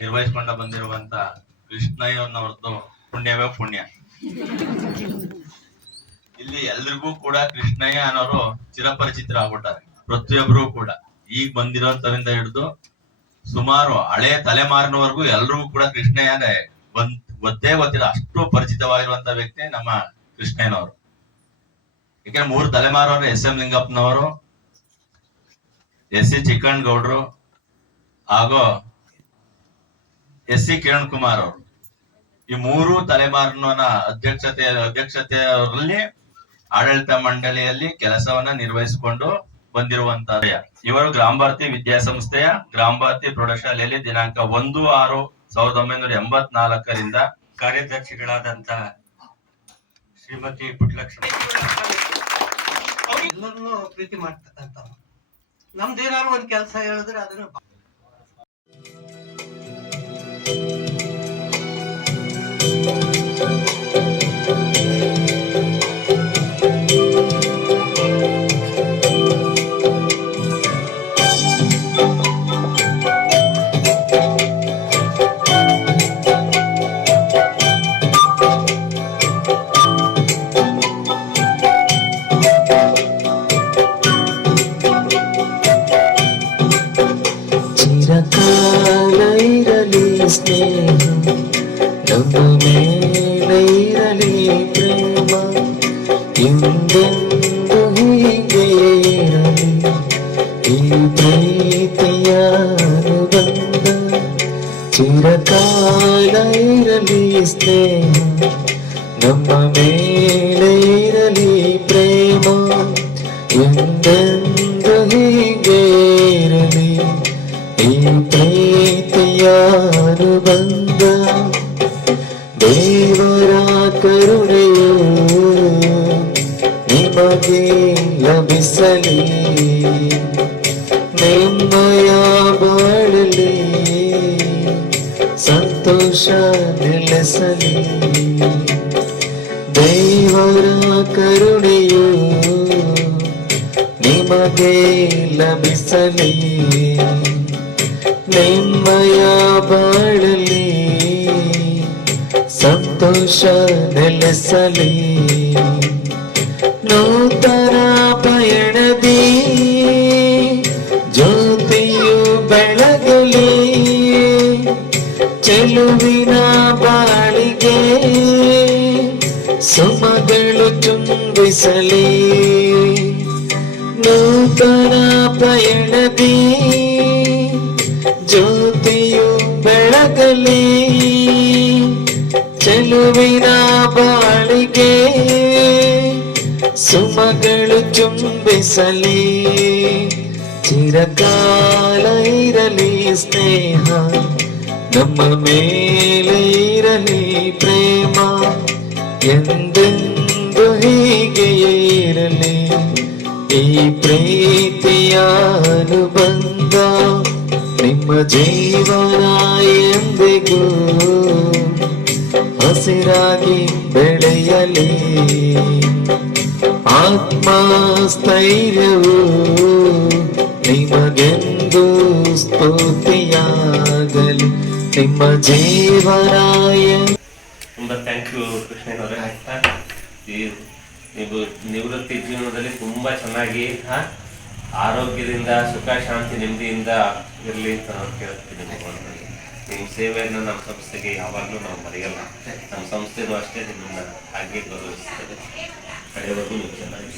ನಿರ್ವಹಿಸಿಕೊಂಡ ಬಂದಿರುವಂತ ಕೃಷ್ಣಯ್ಯನವ್ರದ್ದು ಪುಣ್ಯವೇ ಪುಣ್ಯ. ಇಲ್ಲಿ ಎಲ್ರಿಗೂ ಕೂಡ ಕೃಷ್ಣಯ್ಯ ಅನ್ನೋರು ಚಿರಪರಿಚಿತರಾಗ್ಬಿಟ್ಟಾರೆ ಪ್ರತಿಯೊಬ್ರು ಕೂಡ. ಈಗ ಬಂದಿರೋಂತರಿಂದ ಹಿಡಿದು ಸುಮಾರು ಹಳೆ ತಲೆಮಾರಿನವರೆಗೂ ಎಲ್ರಿಗೂ ಕೂಡ ಕೃಷ್ಣಯ್ಯನೇ ಗೊತ್ತೇ ಗೊತ್ತಿಲ್ಲ, ಅಷ್ಟು ಪರಿಚಿತವಾಗಿರುವಂತ ವ್ಯಕ್ತಿ ನಮ್ಮ ಕೃಷ್ಣಯ್ಯನವರು. ಯಾಕಂದ್ರೆ 3 ತಲೆಮಾರವರು ಎಸ್.ಎಂ. ಲಿಂಗಪ್ಪನವರು, ಎಸ್.ಸಿ. ಚಿಕ್ಕಣ್ಣಗೌಡ್ರು ಹಾಗೂ ಎಸ್.ಸಿ. ಕಿರಣ್ ಕುಮಾರ್ ಅವರು, ಈ 3 ತಲೆಮಾರಿನ ಅಧ್ಯಕ್ಷತೆಯಲ್ಲಿ ಆಡಳಿತ ಮಂಡಳಿಯಲ್ಲಿ ಕೆಲಸವನ್ನ ನಿರ್ವಹಿಸಿಕೊಂಡು ಬಂದಿರುವಂತ ಇವರು ಗ್ರಾಮ ಭಾರತಿ ವಿದ್ಯಾಸಂಸ್ಥೆಯ ಗ್ರಾಮ ಭಾರತಿ ಪ್ರೌಢಶಾಲೆಯಲ್ಲಿ ದಿನಾಂಕ 1/6/1984 ಕಾರ್ಯದರ್ಶಿಗಳಾದಂತ ಶ್ರೀಮತಿ ಪುಟ್ಟಲಕ್ಷ್ಮಿ ಎಲ್ಲರನ್ನೂ ಪ್ರೀತಿ ಮಾಡ್ತಕ್ಕಂಥ ನಮ್ದೇನಾದ್ರು ಒಂದ್ ಕೆಲಸ ಹೇಳಿದ್ರೆ ಅದನ್ನು ಸ್ನೇಹ ನಮ್ಮ ಮೇಲೆ ಇರಲಿ ಪ್ರೇಮ ಎಂದೆಂದು ಹೀಗೆ ಇರಲಿ ಈ ಪ್ರೀತಿಯ ಅನುಬಂಧ ಚಿರಕಾಲ ಇರಲಿ ಸ್ನೇಹ ನಮ್ಮ ಮೇಲೆ ಇರಲಿ ಪ್ರೇಮ ಎಂದೆಂದು ಹೀಗೆ ಇರಲಿ ಈ ಪ್ರೀತಿಯ ಅನುಬಂಧ ದೇವರ ಕರುಣೆಯು ನಿಮಗೆ ಲಭಿಸಲಿ ನಿಮ್ಮಯ ಬಾಳಲಿ ಸಂತೋಷ ನೆಲೆಸಲಿ ದೇವರ ಕರುಣೆಯು ನಿಮಗೆ ಲಭಿಸಲಿ ನಿಮ್ಮಯ ಬಾಳಲಿ ಸಂತೋಷ ನೆಲೆಸಲಿ ನೂತನ ಪಯಣದಿ ಜ್ಯೋತಿಯು ಬೆಳಗಲಿ ಚೆಲುವಿನ ಬಾಳಿಗೆ ಸುಮಗಳು ಚುಂಬಿಸಲಿ ನೂತನ ಪಯಣದಿ ಜ್ಯೋತಿಯು ಬೆಳಗಲಿ ಚೆಲುವಿನ ಬಾಳಿಗೆ ಸುಮಗಳು ಚುಂಬಿಸಲಿ ಚಿರಕಾಲ ಇರಲಿ ಸ್ನೇಹ ನಮ್ಮ ಮೇಲೆ ಇರಲಿ ಪ್ರೇಮ ಎಂದೆಂದು ಹೀಗೆ ಇರಲಿ ಈ ಪ್ರೀತಿಯ ಅನುಬಂಧ ನಿಮ್ಮ ಜೀವನ ಎಂದಿಗೂ ಹಸಿರಾಗಿ ಬೆಳೆಯಲಿ ಆತ್ಮಸ್ಥೈರ್ಯವು ನಿಮಗೆಂದು ಸ್ಫೂರ್ತಿಯಾಗಲಿ ನಿಮ್ಮ ಜೀವನ. ತುಂಬಾ ಥ್ಯಾಂಕ್ ಯು ಕೃಷ್ಣನವರೇ. ನೀವು ನಿವೃತ್ತಿ ಜೀವನದಲ್ಲಿ ತುಂಬಾ ಚೆನ್ನಾಗಿ ಆರೋಗ್ಯದಿಂದ ಸುಖ ಶಾಂತಿ ನೆಮ್ಮದಿಯಿಂದ ಇರಲಿ ಅಂತ ನಾನು ಕೇಳ್ತೀನಿ. ನಿಮ್ಮ ಸೇವೆಯನ್ನು ನಮ್ಮ ಸಂಸ್ಥೆಗೆ ಯಾವಾಗಲೂ ನಾವು ಮರೆಯಲ್ಲ. ನಮ್ಮ ಸಂಸ್ಥೆನೂ ಅಷ್ಟೇ ನಿಮ್ಮನ್ನ ಹಾಗೆ ಗೌರವಿಸ್ತದೆ. ಕಡೆಯವರೆಗೂ ನೀವು ಚೆನ್ನಾಗಿ